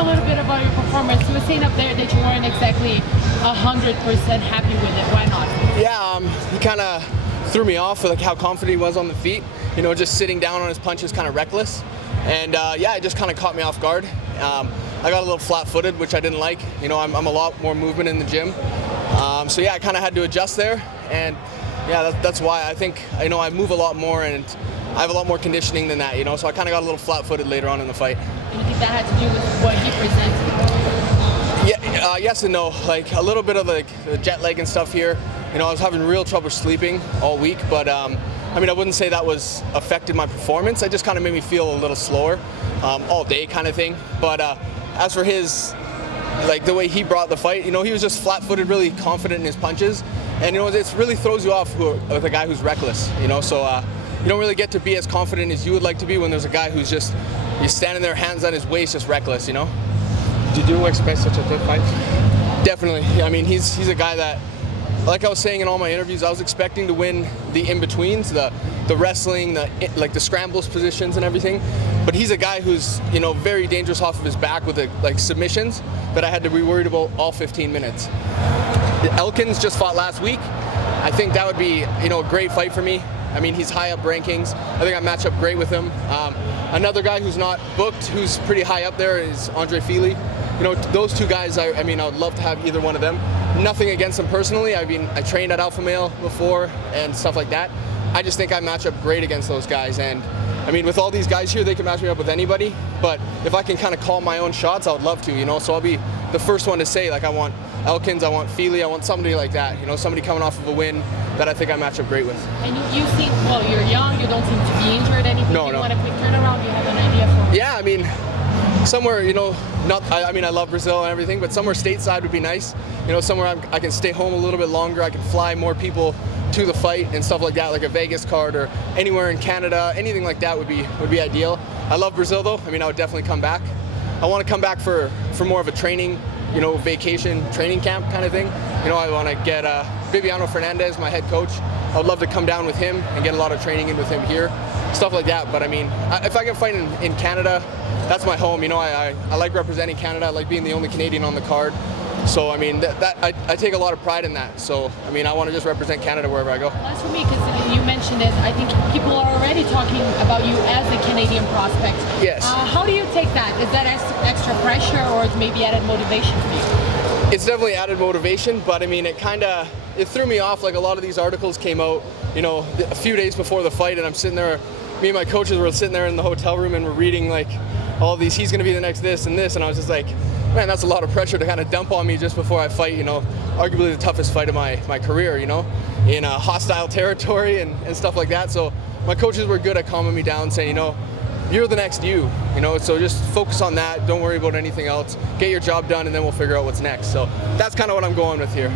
a little bit about your performance. You were saying up there that you weren't exactly 100% happy with it. Why not? Yeah, he kind of threw me off with like how confident he was on the feet. You know, just sitting down on his punches, kind of reckless. And yeah, it just kind of caught me off guard. I got a little flat-footed, which I didn't like. You know, I'm a lot more movement in the gym. So yeah, I kind of had to adjust there. And yeah, that's why I think, you know, I move a lot more and I have a lot more conditioning than that, you know, so I kind of got a little flat-footed later on in the fight. Do you think that had to do with what he presented? Yeah, yes and no. Like a little bit of like the jet lag and stuff here. You know, I was having real trouble sleeping all week, but I mean, I wouldn't say that was affected my performance. It just kind of made me feel a little slower all day kind of thing. But as for his, like the way he brought the fight, you know, he was just flat-footed, really confident in his punches. And, you know, it really throws you off with a guy who's reckless, you know, so you don't really get to be as confident as you would like to be when there's a guy who's just, he's standing there, hands on his waist, just reckless, you know? Did you expect such a tough fight? Definitely. I mean, he's a guy that, like I was saying in all my interviews, I was expecting to win the in-betweens, the wrestling, the scrambles positions and everything. But he's a guy who's, you know, very dangerous off of his back with like submissions that I had to be worried about all 15 minutes. Elkins just fought last week. I think that would be, you know, a great fight for me. I mean, he's high up rankings. I think I match up great with him. Another guy who's not booked, who's pretty high up there, is Andre Fili. You know, those two guys, I mean, I would love to have either one of them. Nothing against them personally. I mean, I trained at Alpha Male before and stuff like that. I just think I match up great against those guys. And I mean, with all these guys here, they can match me up with anybody. But if I can kind of call my own shots, I would love to, you know. So I'll be the first one to say, like, I want Elkins, I want Fili, I want somebody like that. You know, somebody coming off of a win that I think I match up great with. And you seem, well, you're young, you don't seem to be injured, anything. No, you no. want a quick turnaround, you have an idea for? Yeah, I mean, somewhere, you know, I mean, I love Brazil and everything, but somewhere stateside would be nice. You know, somewhere I can stay home a little bit longer, I can fly more people to the fight and stuff like that, like a Vegas card or anywhere in Canada, anything like that would be ideal. I love Brazil though. I mean, I would definitely come back. I want to come back for more of a training, you know, vacation training camp kind of thing. You know, I want to get Viviano Fernandez, my head coach. I would love to come down with him and get a lot of training in with him here, stuff like that. But I mean, if I can fight in Canada, that's my home. You know, I like representing Canada. I like being the only Canadian on the card. So I mean, I take a lot of pride in that. So I mean, I want to just represent Canada wherever I go. That's for me, because you mentioned it. I think people are already talking about you as a Canadian prospect. Yes. How do you take that? Is that extra pressure, or is maybe added motivation for you? It's definitely added motivation, but I mean, it threw me off. Like a lot of these articles came out, you know, a few days before the fight, and I'm sitting there. Me and my coaches were sitting there in the hotel room, and we're reading like all these. He's going to be the next this and this, and I was just like, man, that's a lot of pressure to kind of dump on me just before I fight, you know, arguably the toughest fight of my career, you know, in a hostile territory and stuff like that. So my coaches were good at calming me down, saying, you know, you're the next you know, so just focus on that. Don't worry about anything else. Get your job done, and then we'll figure out what's next. So that's kind of what I'm going with here.